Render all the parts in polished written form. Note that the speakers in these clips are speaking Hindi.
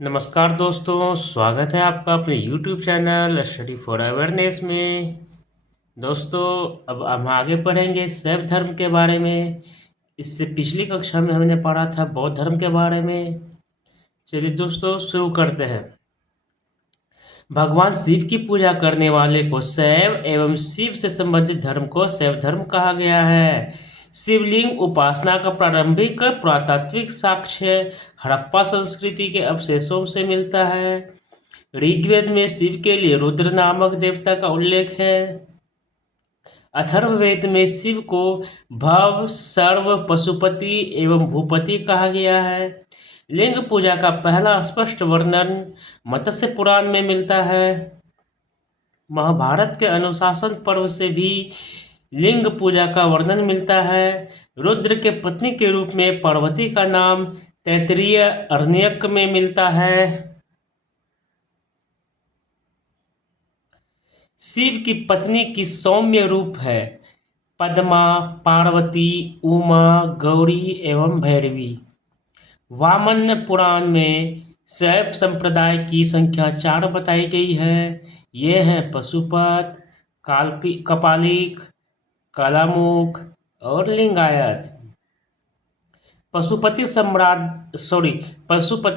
नमस्कार दोस्तों, स्वागत है आपका अपने YouTube channel study for awareness में। दोस्तों, अब हम आगे पढ़ेंगे शैव धर्म के बारे में। इससे पिछली कक्षा में हमने पढ़ा था बौद्ध धर्म के बारे में। चलिए दोस्तों, शुरू करते हैं। भगवान शिव की पूजा करने वाले को शैव एवं शिव से संबंधित धर्म को शैव धर्म कहा गया है। शिवलिंग उपासना का प्रारंभिक पुरातात्विक साक्ष्य हड़प्पा संस्कृति के अवशेषों से मिलता है। ऋग्वेद में शिव के लिए रुद्र नामक देवता का उल्लेख है। अथर्ववेद में शिव को भव, सर्व, पशुपति एवं भूपति कहा गया है। लिंग पूजा का पहला स्पष्ट वर्णन मत्स्य पुराण में मिलता है। महाभारत के अनुशासन पर्व से भी लिंग पूजा का वर्णन मिलता है। रुद्र के पत्नी के रूप में पार्वती का नाम तैत्तिरीय अरण्यक में मिलता है। शिव की पत्नी की सौम्य रूप है पद्मा, पार्वती, उमा, गौरी एवं भैरवी। वामन पुराण में शैव संप्रदाय की संख्या 4 बताई गई है। ये हैं पशुपत, कपालिक, कालामुख और लिंगायत। पशुपति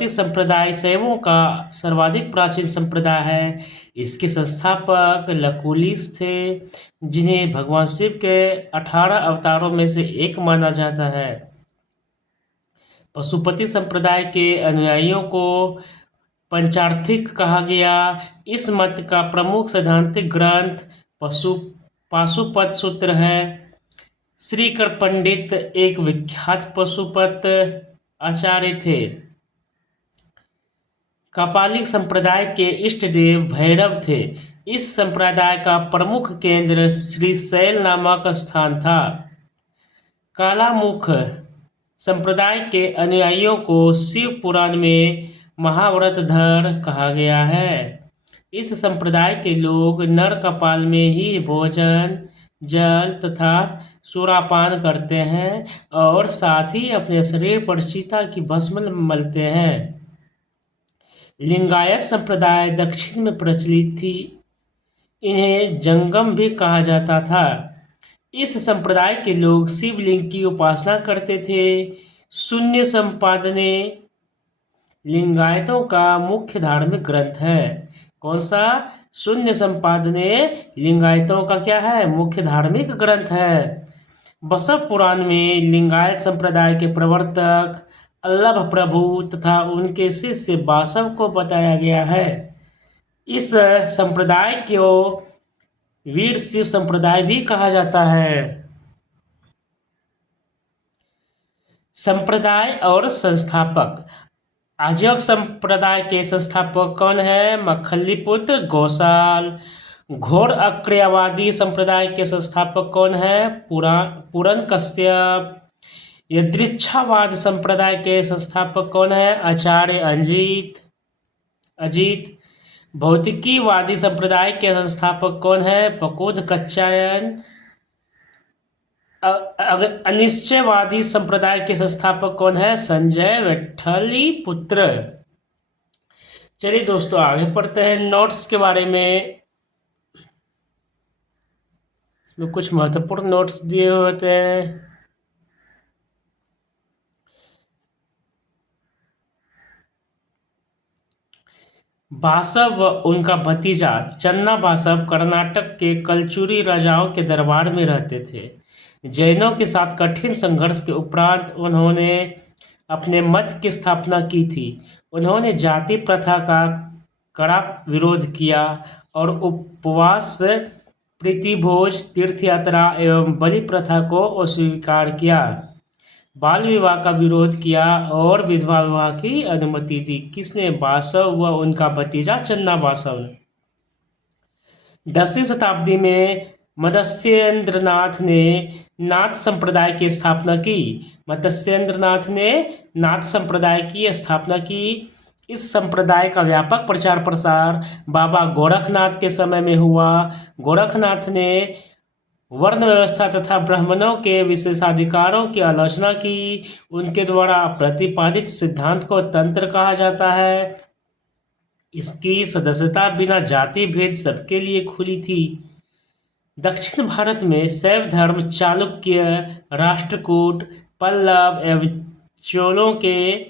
संप्रदाय शैवों का सर्वाधिक प्राचीन संप्रदाय है। इसके संस्थापक लकुलिस थे, जिन्हें भगवान शिव के 18 अवतारों में से एक माना जाता है। पशुपति संप्रदाय के अनुयायियों को पंचार्थिक कहा गया। इस मत का प्रमुख सैद्धांतिक ग्रंथ पाशुपत सूत्र है। श्रीकर पंडित एक विख्यात पशुपत आचार्य थे। कपालिक संप्रदाय के इष्ट देव भैरव थे। इस संप्रदाय का प्रमुख केंद्र श्रीशैल नामक स्थान था। कालामुख संप्रदाय के अनुयायियों को शिव पुराण में महाव्रतधर कहा गया है। इस संप्रदाय के लोग नर कपाल में ही भोजन, जल तथा सुरापान करते हैं और साथ ही अपने शरीर पर चिता की भस्म मलते हैं। लिंगायत संप्रदाय दक्षिण में प्रचलित थी। इन्हें जंगम भी कहा जाता था। इस संप्रदाय के लोग शिवलिंग की उपासना करते थे। शून्य संपादने लिंगायतों का मुख्य धार्मिक ग्रंथ है। कौन सा? शून्य संपादने लिंगायतों का क्या है? मुख्य धार्मिक ग्रंथ है। बसव पुराण में लिंगायत संप्रदाय के प्रवर्तक अल्लभ प्रभु तथा उनके शिष्य बासव को बताया गया है। इस संप्रदाय को वीर शिव संप्रदाय भी कहा जाता है। संप्रदाय और संस्थापक। आर्यक संप्रदाय के संस्थापक कौन है? मखल्लीपुत्र गौसाल। घोर अक्रियावादी संप्रदाय के संस्थापक कौन है? पूरन कश्यप। यदृच्छावाद संप्रदाय के संस्थापक कौन है? आचार्य अजीत। भौतिकीवादी संप्रदाय के संस्थापक कौन है? पकोद कच्चायन। अनिश्चयवादी संप्रदाय के संस्थापक कौन है? संजय विठ्ठलीपुत्र। चलिए दोस्तों, आगे पढ़ते हैं नोट्स के बारे में। इसमें कुछ महत्वपूर्ण नोट्स दिए हुए होते हैं। बासव व उनका भतीजा चन्ना बासव कर्नाटक के कलचुरी राजाओं के दरबार में रहते थे। जैनों के साथ कठिन संघर्ष के उपरांत उन्होंने अपने मत की स्थापना की थी। उन्होंने जाति प्रथा का कड़ा विरोध किया और उपवास, प्रीतिभोज, तीर्थयात्रा एवं बलि प्रथा को अस्वीकार किया। बाल विवाह का विरोध किया और विधवा विवाह की अनुमति दी। किसने? बासव व उनका भतीजा चन्ना बासव ने। 10वीं शताब्दी में मत्स्येंद्रनाथ ने नाथ संप्रदाय की स्थापना की। मत्स्येंद्रनाथ ने नाथ संप्रदाय की स्थापना की। इस संप्रदाय का व्यापक प्रचार प्रसार बाबा गोरखनाथ के समय में हुआ। गोरखनाथ ने वर्ण व्यवस्था तथा ब्राह्मणों के विशेषाधिकारों की आलोचना की। उनके द्वारा प्रतिपादित सिद्धांत को तंत्र कहा जाता है। इसकी सदस्यता बिना जाति भेद सबके लिए खुली थी। दक्षिण भारत में शैव धर्म चालुक्य, राष्ट्रकूट, पल्लव एवं चोलों के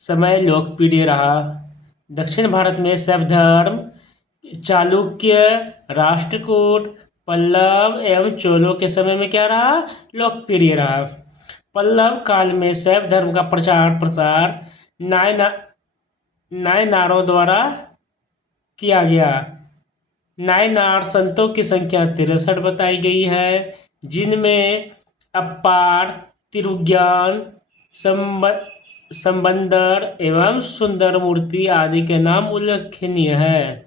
समय लोकप्रिय रहा। दक्षिण भारत में शैव धर्म चालुक्य, राष्ट्रकूट, पल्लव एवं चोलों के समय में क्या रहा? लोकप्रिय रहा। पल्लव काल में शैव धर्म का प्रचार प्रसार नायनारों द्वारा किया गया। नायनार संतों की संख्या 63 बताई गई है, जिनमें अप्पार, तिरुज्ञान, संबंदर एवं सुंदरमूर्ति आदि के नाम उल्लेखनीय है।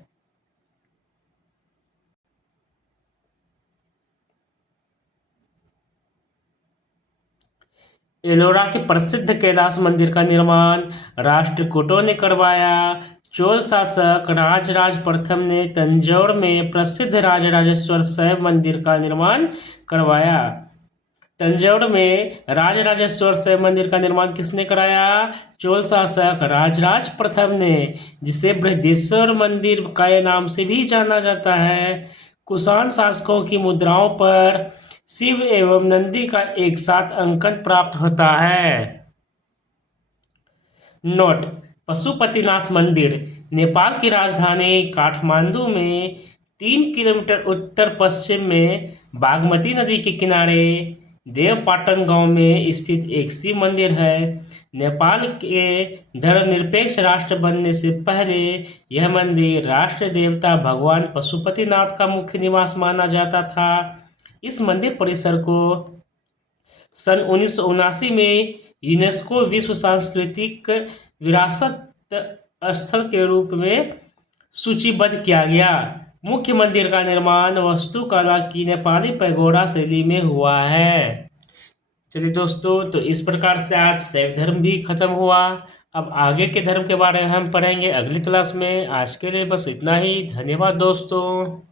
एलोरा के प्रसिद्ध कैलाश मंदिर का निर्माण राष्ट्रकूटों ने करवाया। चोल शासक राजराज प्रथम ने तंजौर में प्रसिद्ध राजराजेश्वर शैव मंदिर का निर्माण करवाया। तंजौर में राजराजेश्वर शैव मंदिर का निर्माण किसने कराया? चोल शासक राजराज प्रथम ने, जिसे बृहदेश्वर मंदिर के नाम से भी जाना जाता है। कुषाण शासकों की मुद्राओं पर शिव एवं नंदी का एक साथ अंकन प्राप्त होता है। नोट: पशुपतिनाथ मंदिर नेपाल की राजधानी काठमांडू में 3 किलोमीटर उत्तर पश्चिम में बागमती नदी के किनारे देवपाटन गांव में स्थित एक शिव मंदिर है। नेपाल के धर्मनिरपेक्ष राष्ट्र बनने से पहले यह मंदिर राष्ट्र देवता भगवान पशुपतिनाथ का मुख्य निवास माना जाता था। इस मंदिर परिसर को सन 1979 में यूनेस्को विश्व सांस्कृतिक विरासत स्थल के रूप में सूचीबद्ध किया गया। मुख्य मंदिर का निर्माण वास्तुकला की नेपाली पैगोडा शैली में हुआ है। चलिए दोस्तों, तो इस प्रकार से आज शैव धर्म भी खत्म हुआ। अब आगे के धर्म के बारे में हम पढ़ेंगे अगली क्लास में। आज के लिए बस इतना ही। धन्यवाद दोस्तों।